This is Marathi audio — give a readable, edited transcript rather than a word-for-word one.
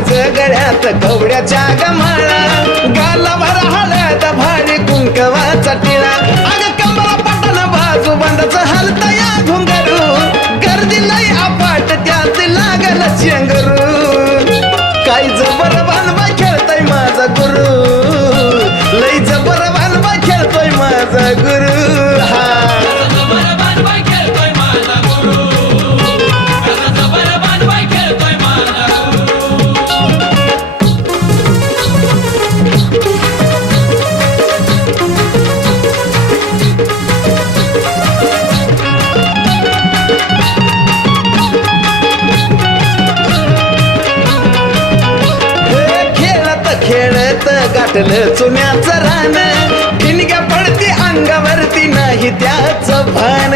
आज गळ्यात कवड्याच्या गमाळा गालावर हळद भारी कुंकवाचा टिळा अग कमला पटन बाजू बंदच हलता या घुंगरू गर्दी लय अपाट त्यात लागल चेंगरू काय जबर बांधवा खेळतोय माझा गुरु लय जबर बांधवा खेळतोय माझा गुरु हा खेळत गाठलं चुन्याचं रान ठिणग्या पडती अंगावरती नाही त्याच भान